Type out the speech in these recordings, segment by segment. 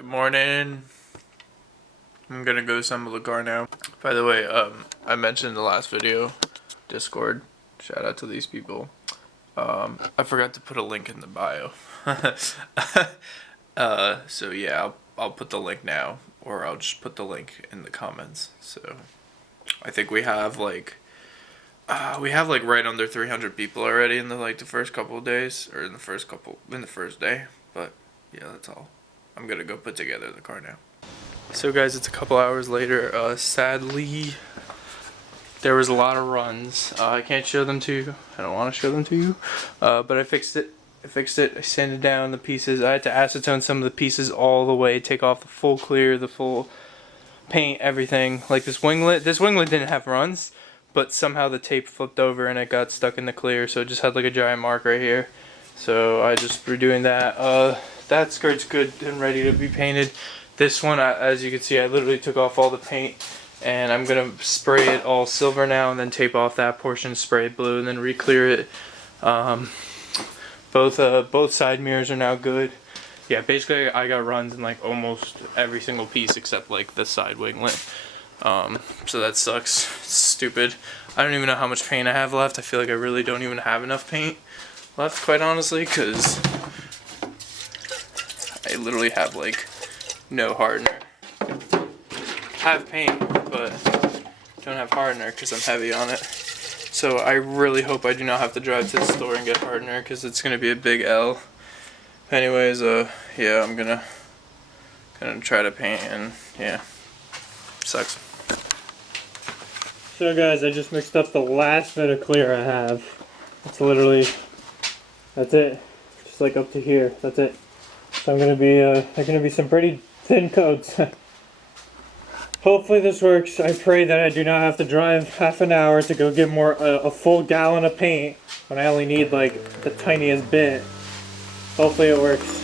Good morning. I'm gonna go assemble the car now. By the way, I mentioned in the last video, Discord. Shout out to these people. I forgot to put a link in the bio. So yeah, I'll put the link now, or I'll just put the link in the comments. So I think we have like right under 300 people already in the first couple of days, or in the first day. But yeah, that's all. I'm gonna go put together the car now. So guys, it's a couple hours later. Sadly, there was a lot of runs. I can't show them to you. I don't want to show them to you. But I fixed it. I sanded down the pieces. I had to acetone some of the pieces all the way, take off the full clear, the full paint, everything. Like this winglet. This winglet didn't have runs, but somehow the tape flipped over and it got stuck in the clear, so it just had like a giant mark right here. So I just redoing that. That skirt's good and ready to be painted. This one, as you can see, I literally took off all the paint, and I'm gonna spray it all silver now, and then tape off that portion, spray it blue, and then re-clear it. Both side mirrors are now good. Yeah, basically I got runs in like almost every single piece except like the side winglet. So that sucks. It's stupid. I don't even know how much paint I have left. I feel like I really don't even have enough paint left, quite honestly, because I literally have like no hardener. I have paint, but don't have hardener because I'm heavy on it. So I really hope I do not have to drive to the store and get hardener, because it's gonna be a big L. Anyways, yeah, I'm gonna try to paint, and yeah, sucks. So guys, I just mixed up the last bit of clear I have. It's literally, that's it. Just like up to here, that's it. So they're gonna be some pretty thin coats. Hopefully this works. I pray that I do not have to drive half an hour to go get a full gallon of paint when I only need like the tiniest bit. Hopefully it works.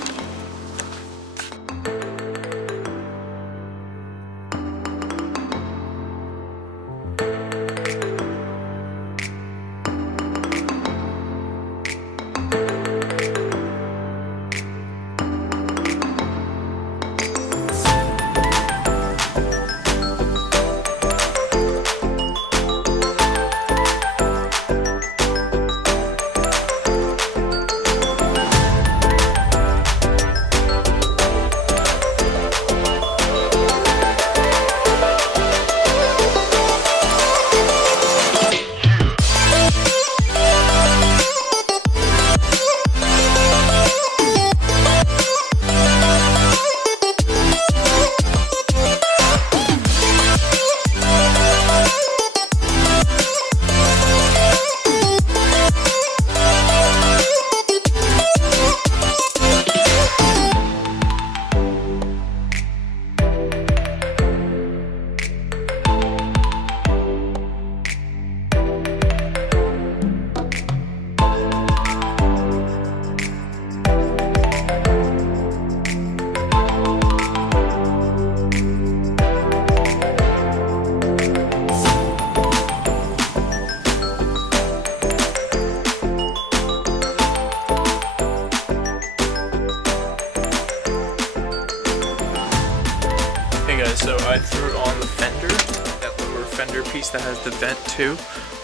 So I threw on the fender, that lower fender piece that has the vent too.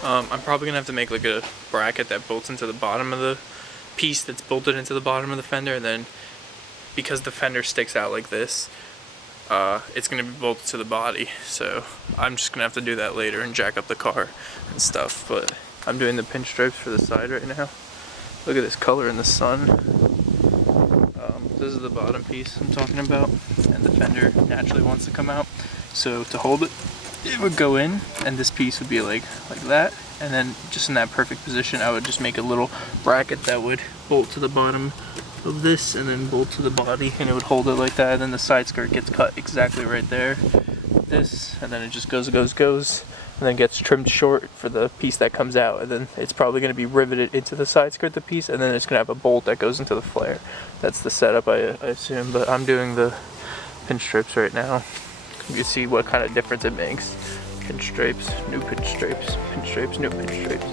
I'm probably gonna have to make like a bracket that bolts into the bottom of the piece that's bolted into the bottom of the fender, and then because the fender sticks out like this, it's gonna be bolted to the body. So I'm just gonna have to do that later and jack up the car and stuff. But I'm doing the pinstripes for the side right now. Look at this color in the sun. This is the bottom piece I'm talking about, and the fender naturally wants to come out. So to hold it, it would go in, and this piece would be like that, and then just in that perfect position, I would just make a little bracket that would bolt to the bottom of this, and then bolt to the body, and it would hold it like that. And then the side skirt gets cut exactly right there, this, and then it just goes, and then gets trimmed short for the piece that comes out, and then it's probably going to be riveted into the side skirt, the piece, and then it's going to have a bolt that goes into the flare. That's the setup, I assume, but I'm doing the pinstripes right now. You can see what kind of difference it makes. Pinstripes, new pinstripes, pinstripes, new pinstripes.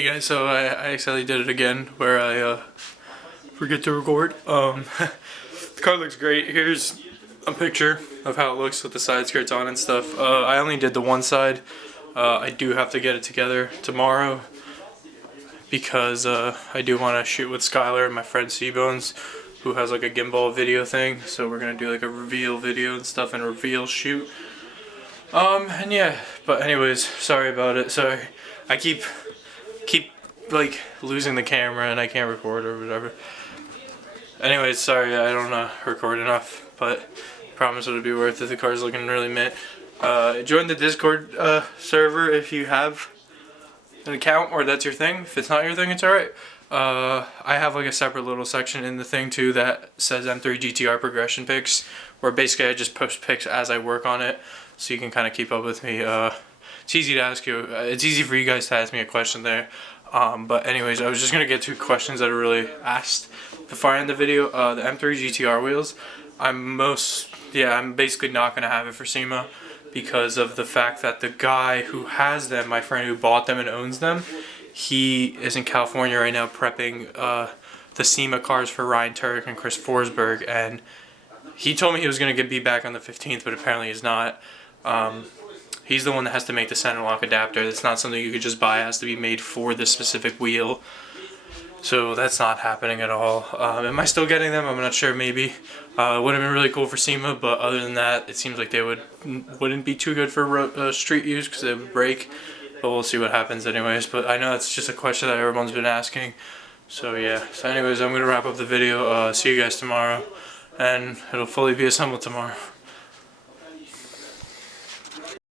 Hey guys, so I accidentally did it again where I forget to record. The car looks great. Here's a picture of how it looks with the side skirts on and stuff. I only did the one side. I do have to get it together tomorrow because I do want to shoot with Skylar and my friend Seabones, who has like a gimbal video thing. So we're gonna do like a reveal video and stuff and reveal shoot. And yeah, but anyways, sorry about it. Sorry, I keep like losing the camera and I can't record or whatever. Anyways, sorry, I don't record enough, but promise it'll be worth it. The car's looking really mint. Join the Discord server if you have an account or that's your thing. If it's not your thing, it's alright. I have like a separate little section in the thing too that says M3 GTR progression pics, where basically I just post pics as I work on it, so you can kind of keep up with me. It's easy to ask you. It's easy for you guys to ask me a question there. But anyways, I was just gonna get to questions that are really asked before I end the video. The M3 GTR wheels, I'm basically not gonna have it for SEMA because of the fact that the guy who has them, my friend who bought them and owns them, he is in California right now prepping the SEMA cars for Ryan Turk and Chris Forsberg, and he told me he was gonna be back on the 15th, but apparently he's not. He's the one that has to make the center lock adapter. It's not something you could just buy. It has to be made for this specific wheel. So that's not happening at all. Am I still getting them? I'm not sure, maybe. It would have been really cool for SEMA, but other than that, it seems like they wouldn't be too good for street use because they would break. But we'll see what happens anyways. But I know it's just a question that everyone's been asking. So yeah. So anyways, I'm going to wrap up the video. See you guys tomorrow. And it'll fully be assembled tomorrow.